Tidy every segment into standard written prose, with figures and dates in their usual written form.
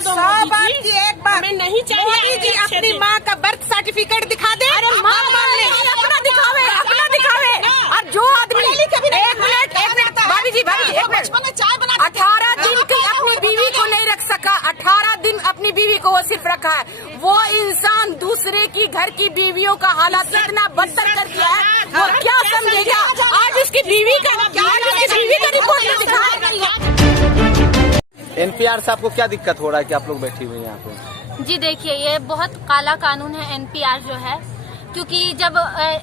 दो। 100 बात की एक बात, हमें नहीं चाहिए। मोदी जी अपनी माँ का बर्थ सर्टिफिकेट दिखा दे। अरे माँ अपना दिखावे, अपना दिखावे। और जो आदमी एक मिनट भाभी जी एक मिनट, 18 दिन की अपनी बीवी को नहीं रख सका, 18 दिन अपनी बीवी को वो सिर्फ रखा है। वो इंसान दूसरे की घर की बीवियों का हालात इतना बदतर कर दिया है, वो क्या समझेगा। आज उसकी बीवी का रिपोर्ट में दिखाया। एनपीआर से आपको क्या दिक्कत हो रहा है कि आप लोग बैठी हुई हैं यहाँ पे? जी देखिए, ये बहुत काला कानून है एनपीआर जो है, क्योंकि जब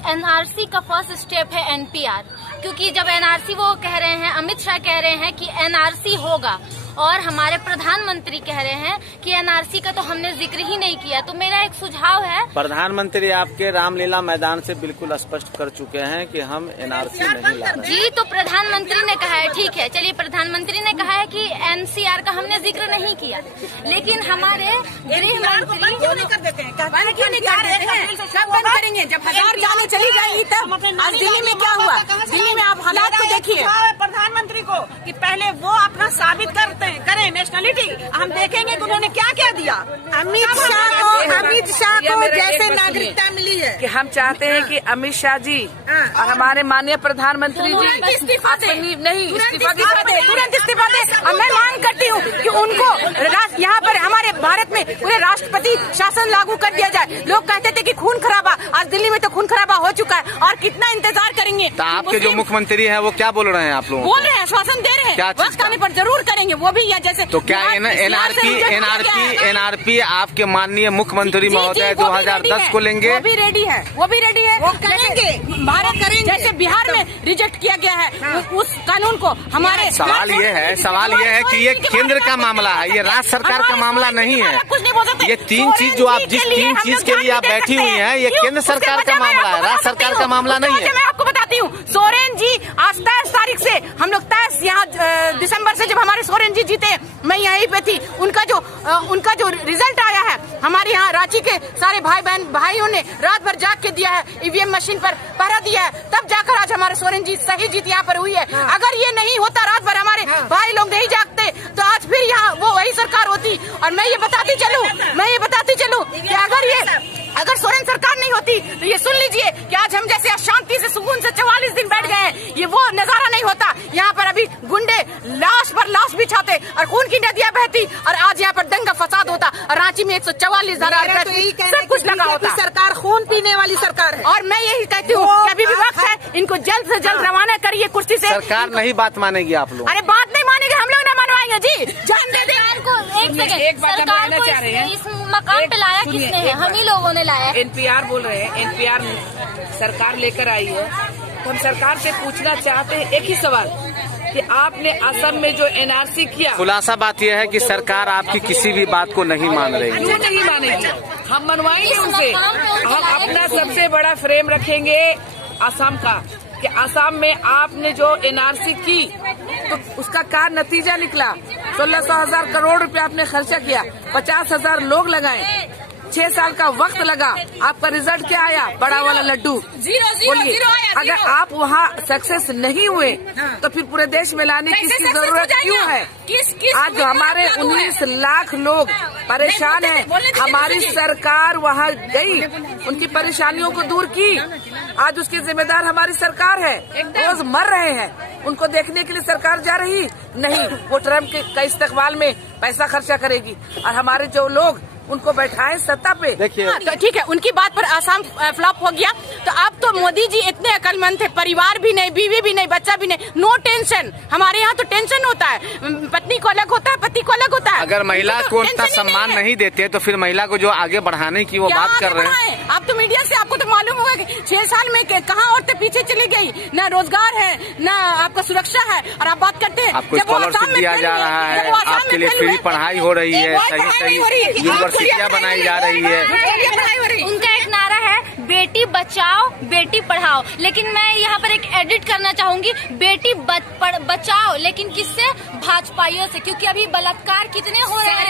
एनआरसी का फर्स्ट स्टेप है एनपीआर, क्योंकि जब एनआरसी वो कह रहे हैं, अमित शाह कह रहे हैं कि एनआरसी होगा, और हमारे प्रधानमंत्री कह रहे हैं कि एनआरसी का तो हमने जिक्र ही नहीं किया। तो मेरा एक सुझाव है, प्रधानमंत्री आपके रामलीला मैदान से बिल्कुल स्पष्ट कर चुके हैं कि हम एनआरसी नहीं ला रहे। जी तो प्रधानमंत्री ने कहा है, ठीक है चलिए, प्रधानमंत्री ने कहा है कि एनसीआर का हमने जिक्र नहीं किया, लेकिन हमारे गृह मंत्री क्यों नहीं कर देते हैं? सब बंद करेंगे जब 1000 जाने चली जाएंगी तब। आज दिल्ली में क्या हुआ, दिल्ली में आप हालात को देखिए। प्रधानमंत्री को कि पहले वो अपना साबित करें नेशनलिटी, हम देखेंगे कि उन्होंने क्या क्या दिया। अमित शाह को जैसे नागरिकता मिली है कि हम चाहते हैं कि अमित शाह जी और हमारे माननीय प्रधानमंत्री जी तुरंत इस्तीफा दे। तुरंत इस्तीफा दे। और मैं मांग करती हूँ कि उनको यहाँ पर हमारे भारत में पूरे राष्ट्रपति शासन लागू कर दिया जाए। लोग कहते थे कि खून खराबा, आज दिल्ली में तो खून खराबा हो चुका है, और कितना इंतजार करेंगे। तो आपके जो मुख्यमंत्री हैं वो क्या बोल रहे हैं आप लोगों को? बोल रहे हैं, आश्वासन दे रहे हैं, वक्त आने पर जरूर करेंगे वो भी। या जैसे तो क्या एनआरपी आपके माननीय मुख्यमंत्री महोदय 2010 को लेंगे? वो भी रेडी है, वो करेंगे। भारत करेंगे, जैसे बिहार में रिजेक्ट किया गया है उस कानून को। हमारे सवाल ये है कि ये केंद्र का मामला है, ये राज्य सरकार का मामला नहीं है। ये तीन चीज जो आप जिस 3 चीज के लिए आप बैठी हुई हैं, ये केंद्र सरकार का मामला है, राज्य सरकार का मामला नहीं है। मैं आपको बताती हूँ, सोरेन जी आज 23 तारीख से हम लोग 23 यहाँ दिसंबर से जब हमारे सोरेन जी जीते, मैं यहीं पे थी। उनका जो रिजल्ट आया है, हमारे यहाँ रांची के सारे भाइयों ने रात भर जाग के दिया है, ईवीएम मशीन पर पहरा दिया है, तब जाकर आज हमारे सोरेन जी सही जीत यहाँ पर हुई है। अगर ये नहीं होता, रात भर हमारे भाई लोग नहीं जागते, तो आज फिर यहाँ वो वही सरकार होती। और मैं ये बताती चलूँ कि अगर सोरेन सरकार नहीं होती तो ये सुन लीजिए कि आज हम जैसे शांति से सुकून से 44 दिन बैठ गए हैं, ये वो नजारा नहीं होता। यहाँ पर अभी गुंडे लाश पर लाश बिछाते और खून की नदियां बहती, और आज यहाँ पर दंगा फसाद होता, और रांची में 144 धारा सब कुछ लगा होता। सरकार खून पीने वाली सरकार है। और मैं यही कहती हूँ कि अभी भी वक्त है, इनको जल्द से जल्द रवाना करिए कुर्सी से। सरकार नहीं बात मानेगी आप लोग? अरे बात नहीं मानेंगे, हम लोग ना मनवाएंगे जी। जान दे सरकार को इस मकाम पे लाया किसने है? हम ही लोगों ने लाया। एनपीआर बोल रहे हैं, एनपीआर सरकार लेकर आई है, तो हम सरकार से पूछना चाहते हैं एक ही सवाल कि आपने असम में जो एनआरसी किया, खुलासा बात यह है कि सरकार आपकी किसी भी बात को नहीं मान रही है। क्यों नहीं मानेगी? हम मनवाएंगे उनसे। हम अपना सबसे बड़ा फ्रेम रखेंगे असम का, कि असम में आपने जो एनआरसी की तो उसका क्या नतीजा निकला। 1600 करोड़ रुपया आपने खर्चा किया, 50,000 लोग लगाए, 6 साल का वक्त लगा, आपका रिजल्ट क्या आया? बड़ा वाला लड्डू। बोलिए, अगर आप वहाँ सक्सेस नहीं हुए तो फिर पूरे देश में लाने की जरूरत क्यों है? आज हमारे 19 लाख लोग परेशान हैं, हमारी सरकार वहाँ गई, उनकी परेशानियों को दूर की। आज उसकी जिम्मेदार हमारी सरकार है। रोज मर रहे हैं, उनको देखने के लिए सरकार जा रही नहीं, वो ट्रम्प के इस्तेमाल में पैसा खर्चा करेगी, और हमारे जो लोग उनको बैठाए सत्ता पे। देखिए तो ठीक है, उनकी बात पर आसाम फ्लॉप हो गया। तो अब तो मोदी जी इतने अकलमंद थे, परिवार भी नहीं, बीवी भी नहीं, बच्चा भी नहीं, नो टेंशन। हमारे यहाँ तो टेंशन होता है, पत्नी को अलग होता है, पति को अलग होता है। अगर महिला को उतना सम्मान नहीं देते तो फिर महिला को जो आगे बढ़ाने की वो बात कर रहे हैं। आप तो मीडिया से आपको तो मालूम होगा कि 6 साल में कहाँ औरतें पीछे चली गई, न रोजगार है, न आपका सुरक्षा है, और आप बात करते हैं आपको स्कॉलरशिप दिया जा रहा है, आपके लिए फ्री पढ़ाई हो रही है, सही यूनिवर्सिटियाँ बनाई जा रही है। उनका एक नारा है, बेटी बचाओ बेटी पढ़ाओ, लेकिन मैं यहाँ पर एक एडिट करना चाहूंगी, बेटी बचाओ, लेकिन किससे? भाजपाइयों से, क्योंकि अभी बलात्कार कितने हो रहे हैं,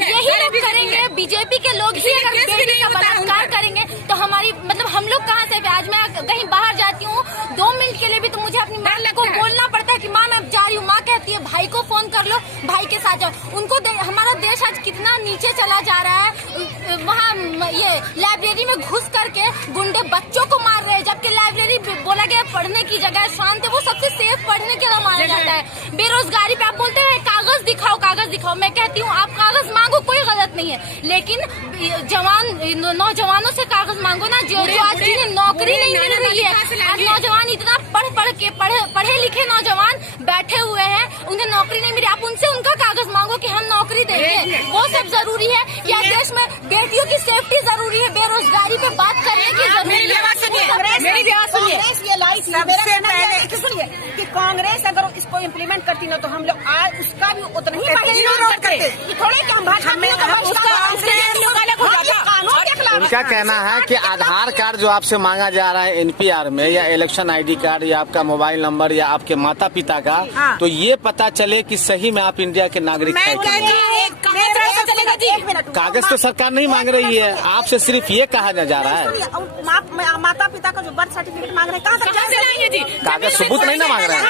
यही लोग करेंगे, बीजेपी के लोग ही अगर बेटी का बलात्कार करेंगे तो हमारी मतलब हम लोग कहाँ से? आज मैं कहीं बाहर जाती हूँ 2 मिनट के लिए भी तो मुझे अपनी माँ को बोलना पड़ता है कि माँ मैं जा रही हूँ। माँ कहती है भाई को फोन कर लो, भाई के साथ जाओ। उनको हमारा नीचे चला जा रहा है, वहाँ ये लाइब्रेरी में घुस करके गुंडे बच्चों को मार रहे हैं, जबकि लाइब्रेरी बोला गया पढ़ने की जगह शांत है, वो सबसे सेफ पढ़ने के लिए माना जाता है। बेरोजगारी पे आप बोलते हैं कागज दिखाओ कागज दिखाओ, मैं कहती हूँ आप कागज मांगो, कोई गलत नहीं है, लेकिन नौजवानों से कागज मांगो ना, जो आज जिन्हें नौकरी नहीं मिल रही है। आज नौजवान इतना पढ़े लिखे नौजवान बैठे हुए हैं, उन्हें नौकरी नहीं मिली, आप उनसे उनका कागज मांगो कि हम नौकरी देंगे, वो सब जरूरी है। या देश में बेटियों की सेफ्टी जरूरी है, बेरोजगारी पे बात करने की जरूरत है। मेरी बात सुनिए, सबसे पहले सुनिए कि कांग्रेस अगर इसको इम्प्लीमेंट करती ना तो हम लोग आज उसका भी उतना ही विरोध करते, थोड़े कि हम भाजपा उनका कहना है कि आधार कार्ड जो आपसे मांगा जा रहा है एनपीआर में, या इलेक्शन आईडी कार्ड, या आपका मोबाइल नंबर, या आपके माता पिता का, तो ये पता चले कि सही में आप इंडिया के नागरिक हैं। कागज तो सरकार नहीं मांग रही है, आपसे सिर्फ ये कहा जा रहा है। माता पिता का जो बर्थ सर्टिफिकेट मांग रहे हैं, कहाँ से लाएंगे जी? कागज सबूत नहीं ना मांग रहे हैं।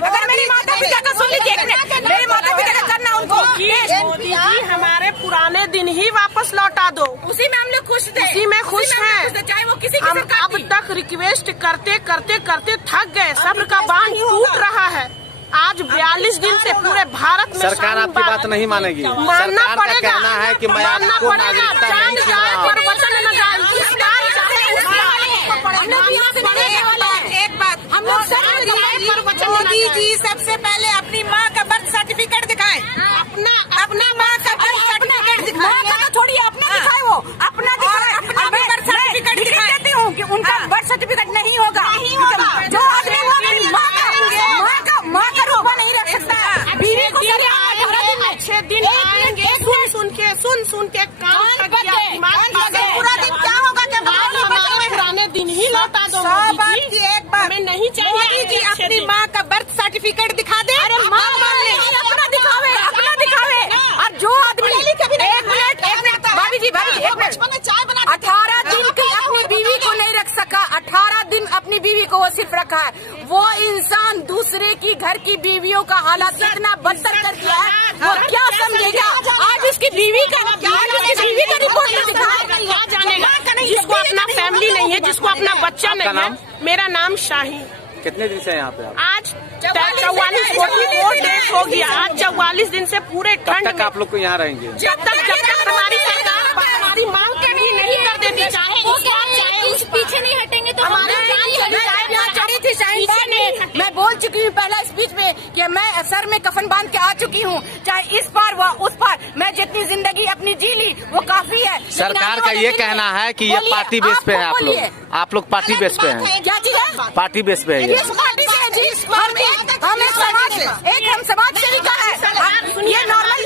अगर मेरे माता पिता का सुन लीजिए, मेरे माता पिता का करना उनको, मोदी जी हमारे पुराने दिन ही वापस लौटा दो, उसी में हम लोग खुश थे, उसी में खुश हैं। चाहे वो किसी हम अब तक रिक्वेस्ट करते करते करते थक गए, सब्र का बांध टूट रहा है। आज 42 दिन से पूरे भारत में सरकार आपकी बात नहीं मानेगी। सरकार का कहना है कि मैं आपको नागरिकता नहीं छीन रहा हूं। एक बात हम लोग मोदी जी सबसे पहले अपनी माँ का बर्थ सर्टिफिकेट दिखाएं, अपना माँ का बर्थ सर्टिफिकेट दिखाएं, छोड़िए अपना दिखाए, वो अपना दिखाए, अपना बर्थ सर्टिफिकेट दिखाएं। कहती हूँ कि उनका बर्थ सर्टिफिकेट नहीं होगा, जो आदमी वो अपनी माँ का रूप नहीं रख सकता। बीवी को 6 दिन आएंगे, सुन के काम पूरा दिन क्या होगा जब हमारे पुराने दिन ही लौटा दो। 100 बात की एक बात, हमें नहीं चाहिए। मोदी जी अपनी माँ का बर्थ सर्टिफिकेट दिखा दे। अरे माँ अपना दिखावे, अपना दिखावे। और जो आदमी एक मिनट भाभी जी एक मिनट, चाय बना 18 दिन की अपनी बीवी को नहीं रख सका, 18 दिन अपनी बीवी को वो सिर्फ रखा है। वो इंसान दूसरे की घर की बीवियों का हालात कितना बदतर कर दिया है, वो क्या समझेगा? आज उसकी बीवी का रिपोर्ट में दिखाए, जानेगा जिसको अपना फैमिली नहीं है, जिसको अपना बच्चा नहीं है। मेरा नाम शाही। कितने दिन से यहाँ पे आप? आज 44 डेज हो गया। आज 44 दिन से पूरे ठंड तक आप लोग को यहाँ रहेंगे? जब तक हमारी सरकार हमारी मांग के भी नहीं कर देती, चाहे पीछे नहीं हटेंगे तो हमारी मैं बोल चुकी हूँ पहला स्पीच में कि मैं सर में कफन बांध के आ चुकी हूँ, चाहे इस पार व उस पार, मैं जितनी जिंदगी अपनी जी ली वो काफी है। सरकार का ये कहना है कि ये पार्टी बेस पे है, आप लोग पार्टी बेस पे हैं। क्या चीज है? पार्टी बेस पे है ये। किस पार्टी से है जी? हम समाज सेविका है, ये नॉर्मल